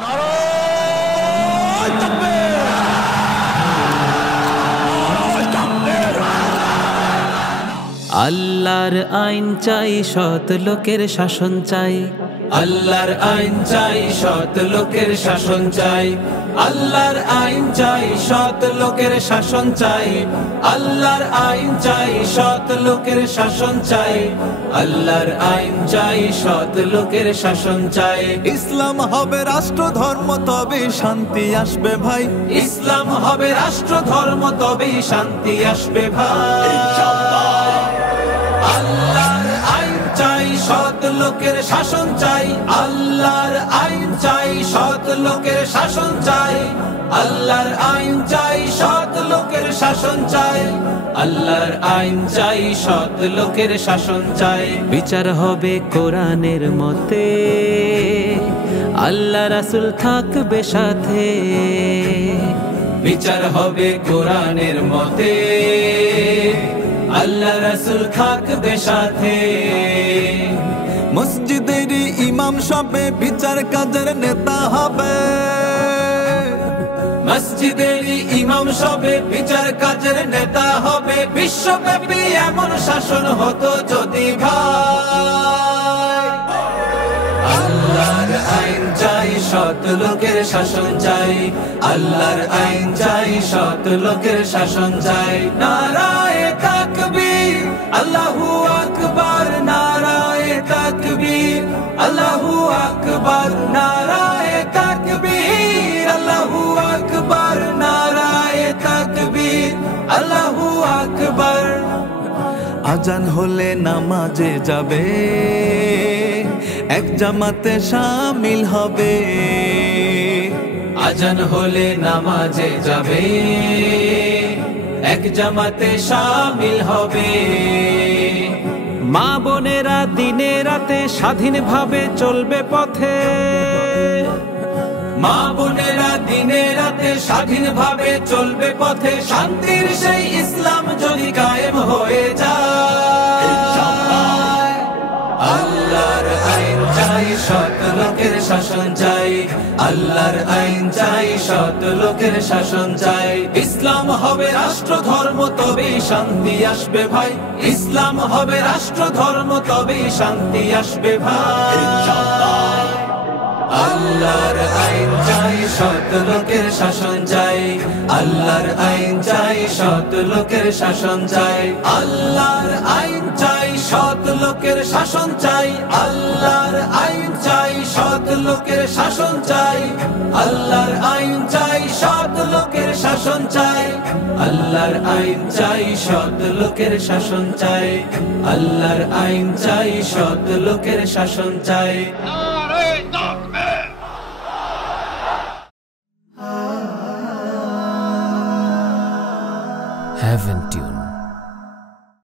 নারায়ে তাকবীর! নারায়ে তাকবীর! আল্লাহর আইন চাই, সৎ লোকের শাসন চাই। আল্লাহর আইন চাই, সৎ লোকের শাসন চাই। আল্লাহর আইন চাই, সৎ লোকের শাসন চাই। আল্লাহর আইন চাই, সৎ লোকের শাসন চাই। আল্লাহর আইন চাই, সৎ লোকের শাসন চাই। ইসলাম হবে রাষ্ট্র ধর্ম, তবে শান্তি আসবে ভাই। ইসলাম হবে রাষ্ট্র ধর্ম, তবেই শান্তি আসবে ভাই। আল্লাহর আইন চাই, সৎ লোকের শাসন চাই। আল্লাহর আইন চাই, সৎ লোকের শাসন চাই। আল্লাহর আইন চাই, সৎ লোকের শাসন চাই। আল্লাহর আইন চাই, সৎ লোকের শাসন চাই। বিচার হবে কোরআনের মতে, আল্লাহ রাসূল থাকবে সাথে। বিচার হবে কোরআনের মতে, আল্লাহ রাসূল থাকবে সাথে। মসজিদের ইমাম সবে বিচার কাজের নেতা হবে। মসজিদের ইমাম সবে বিচার কাজের নেতা হবে। বিশ্বব্যাপী এমন শাসন হতো যদি ভাই। আল্লাহর আইন চাই, সৎ লোকের শাসন চাই। আল্লাহর আইন চাই, সৎ লোকের শাসন চাই। নারায়ে তাকবীর, আল্লাহু আকবার। নারায়ে তাকবীর, আল্লাহু আকবার। নারায়ে তাকবীর, আল্লাহু আকবার। নারায়ে তাকবীর, আল্লাহু আকবার। আজান হলে নামাজে যাবে, এক জামাতে শামিল হবে। আজান হলে নামাজে যাবে, এক জামাতে শামিল হবে। মা বোনেরা দিনে রাতে স্বাধীনভাবে চলবে পথে। মা বোনেরা দিনে রাতে স্বাধীনভাবে চলবে পথে। শান্তির সেই ইসলাম যদি কায়েম হয়ে যায়। আল্লাহর আইন চাই, সৎ লোকের শাসন চাই। আল্লাহর আইন চাই, সৎ লোকের শাসন চাই। ইসলাম হবে রাষ্ট্র ধর্ম, তবেই শান্তি আসবে ভাই। ইসলাম হবে রাষ্ট্র ধর্ম, তবেই শান্তি আসবে ভাই। আল্লাহর আইন চাই, সৎ লোকের শাসন চাই। আল্লাহর আইন চাই, সৎ লোকের শাসন চাই। আল্লাহর আইন চাই, সৎ লোকের শাসন চাই। আল্লাহর আইন চাই, সৎ লোকের শাসন চাই। আল্লাহর আইন চাই, সৎ লোকের শাসন চাই। আল্লাহর আইন চাই, সৎ লোকের শাসন চাই। আল্লাহর আইন চাই, সৎ লোকের শাসন চাই। Heaven Tune